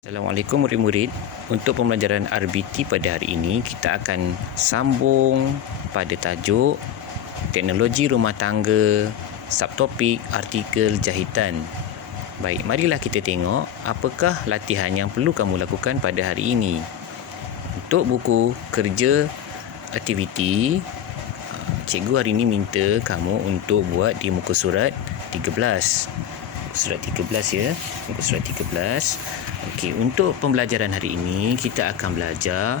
Assalamualaikum murid-murid. Untuk pembelajaran RBT pada hari ini, kita akan sambung pada tajuk teknologi rumah tangga, subtopik artikel jahitan. Baik, marilah kita tengok apakah latihan yang perlu kamu lakukan pada hari ini. Untuk buku kerja aktiviti, cikgu hari ini minta kamu untuk buat di muka surat 13. Surat 13 ya, muka surat 13. Okey, untuk pembelajaran hari ini kita akan belajar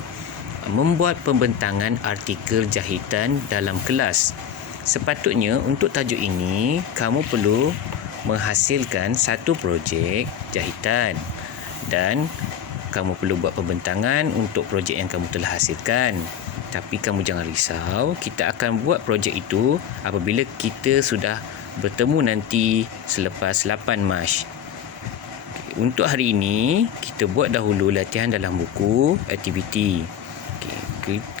membuat pembentangan artikel jahitan dalam kelas. Sepatutnya untuk tajuk ini kamu perlu menghasilkan satu projek jahitan dan kamu perlu buat pembentangan untuk projek yang kamu telah hasilkan. Tapi kamu jangan risau, kita akan buat projek itu apabila kita sudah bertemu nanti selepas 8 Mac. Untuk hari ini, kita buat dahulu latihan dalam buku aktiviti.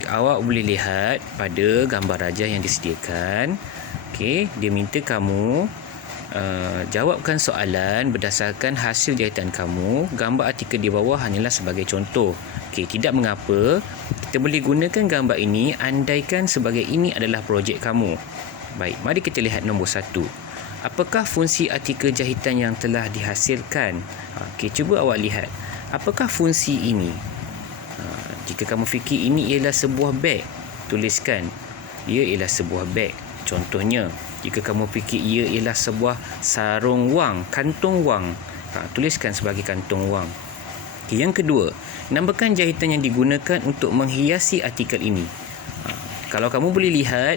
Awak boleh lihat pada gambar rajah yang disediakan. Dia minta kamu jawabkan soalan berdasarkan hasil jahitan kamu. Gambar artikel di bawah hanyalah sebagai contoh. Tidak mengapa, kita boleh gunakan gambar ini andaikan sebagai ini adalah projek kamu. Baik, mari kita lihat nombor 1. Apakah fungsi artikel jahitan yang telah dihasilkan? Cuba awak lihat. Apakah fungsi ini? Jika kamu fikir ini ialah sebuah beg, tuliskan ia ialah sebuah beg. Contohnya, jika kamu fikir ia ialah sebuah sarung wang, kantung wang, tuliskan sebagai kantung wang. Yang kedua, namakan jahitan yang digunakan untuk menghiasi artikel ini. Kalau kamu boleh lihat,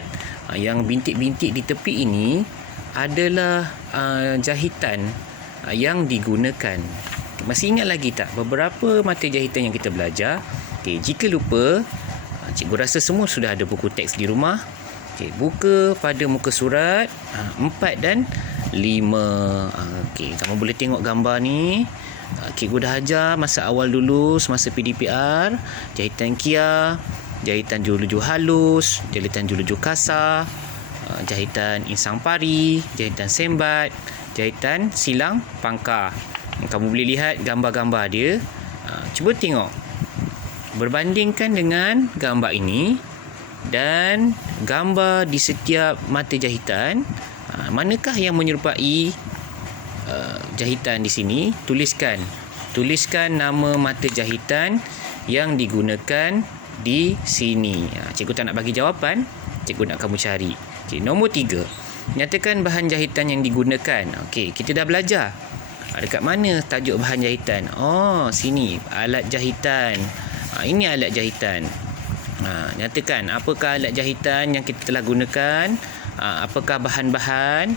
yang bintik-bintik di tepi ini adalah jahitan yang digunakan. Masih ingat lagi tak beberapa mata jahitan yang kita belajar? Jika lupa, cikgu rasa semua sudah ada buku teks di rumah. Buka pada muka surat 4 dan 5. Kamu boleh tengok gambar ni. Cikgu dah ajar masa awal dulu, semasa PDPR, jahitan Kia, jahitan juluju halus, jahitan juluju kasar, jahitan insang pari, jahitan sembat, jahitan silang pangkar. Kamu boleh lihat gambar-gambar dia. Cuba tengok, berbandingkan dengan gambar ini dan gambar di setiap mata jahitan, manakah yang menyerupai jahitan di sini? Tuliskan nama mata jahitan yang digunakan di sini. Cikgu tak nak bagi jawapan, cikgu nak kamu cari. Nombor 3. Nyatakan bahan jahitan yang digunakan. Kita dah belajar. Dekat mana tajuk bahan jahitan? Sini, alat jahitan. Ini alat jahitan. Nyatakan apakah alat jahitan yang kita telah gunakan, apakah bahan-bahan.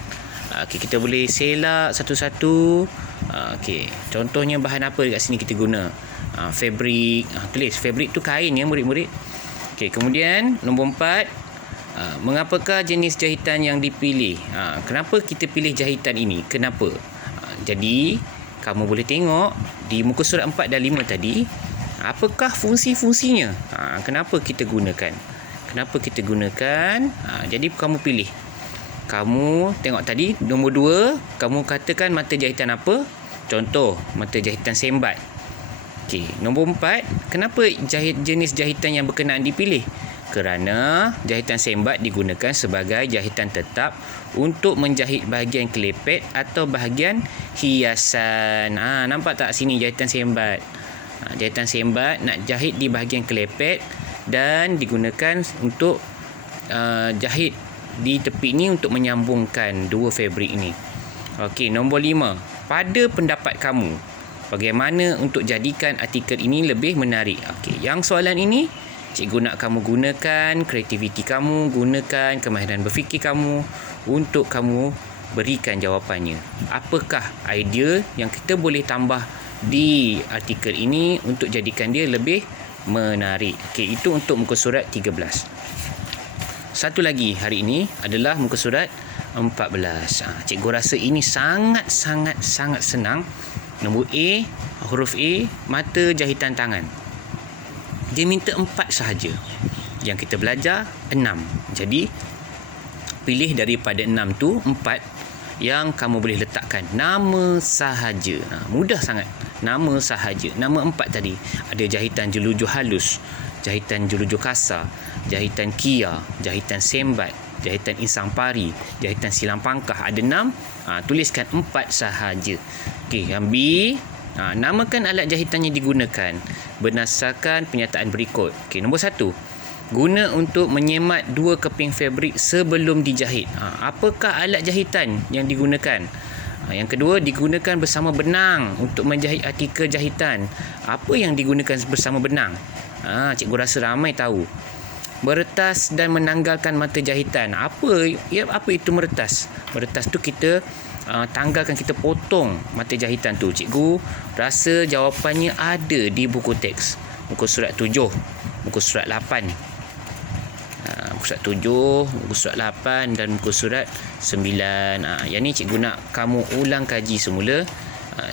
Kita boleh selak satu-satu. Contohnya bahan apa dekat sini kita guna? Fabrik. Tulis fabrik tu kain ya murid-murid. Kemudian nombor 4. Mengapakah jenis jahitan yang dipilih? Kenapa kita pilih jahitan ini? Kenapa? Jadi, kamu boleh tengok di muka surat 4 dan 5 tadi, apakah fungsi-fungsinya? Kenapa kita gunakan? Jadi, kamu pilih. Kamu tengok tadi, nombor 2, kamu katakan mata jahitan apa? Contoh, mata jahitan sembat. Nombor 4, kenapa jenis jahitan yang berkenaan dipilih? Kerana jahitan sembat digunakan sebagai jahitan tetap untuk menjahit bahagian kelepet atau bahagian hiasan. Nampak tak sini jahitan sembat? Jahitan sembat nak jahit di bahagian kelepet dan digunakan untuk jahit di tepi ni untuk menyambungkan dua fabrik ini. Nombor 5. Pada pendapat kamu, bagaimana untuk jadikan artikel ini lebih menarik? Yang soalan ini cikgu nak kamu gunakan kreativiti kamu, gunakan kemahiran berfikir kamu untuk kamu berikan jawapannya. Apakah idea yang kita boleh tambah di artikel ini untuk jadikan dia lebih menarik? Itu untuk muka surat 13. Satu lagi hari ini adalah muka surat 14. Cikgu rasa ini sangat senang. Nombor A, huruf A, mata jahitan tangan. Dia minta 4 sahaja. Yang kita belajar 6. Jadi, pilih daripada 6 tu 4 yang kamu boleh letakkan nama sahaja. Mudah sangat. Nama sahaja. Nama 4 tadi. Ada jahitan jeluju halus, jahitan jeluju kasar, jahitan kia, jahitan sembat, jahitan insang pari, jahitan silang pangkah. Ada 6. Tuliskan 4 sahaja. Okey, yang B, namakan alat jahitan yang digunakan berdasarkan pernyataan berikut. Okey, nombor 1. Guna untuk menyemat 2 keping fabrik sebelum dijahit. Apakah alat jahitan yang digunakan? Yang kedua, digunakan bersama benang untuk menjahit artikel jahitan. Apa yang digunakan bersama benang? Cikgu rasa ramai tahu. Meretas dan menanggalkan mata jahitan. Apa itu meretas? Meretas tu kita tanggalkan, kita potong mata jahitan tu. Cikgu rasa jawapannya ada di buku teks. Muka surat 7, muka surat 8. Muka surat 7, muka surat 8 dan muka surat 9. Yang ni cikgu nak kamu ulang kaji semula.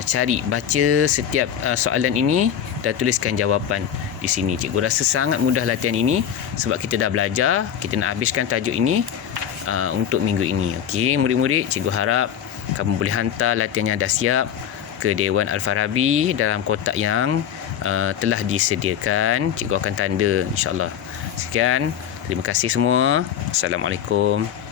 Cari, baca setiap soalan ini dan tuliskan jawapan di sini. Cikgu rasa sangat mudah latihan ini sebab kita dah belajar. Kita nak habiskan tajuk ini untuk minggu ini. Okey, murid-murid, cikgu harap kamu boleh hantar latihan yang dah siap ke Dewan Al-Farabi dalam kotak yang telah disediakan. Cikgu akan tanda, insya-Allah. Sekian. Terima kasih semua. Assalamualaikum.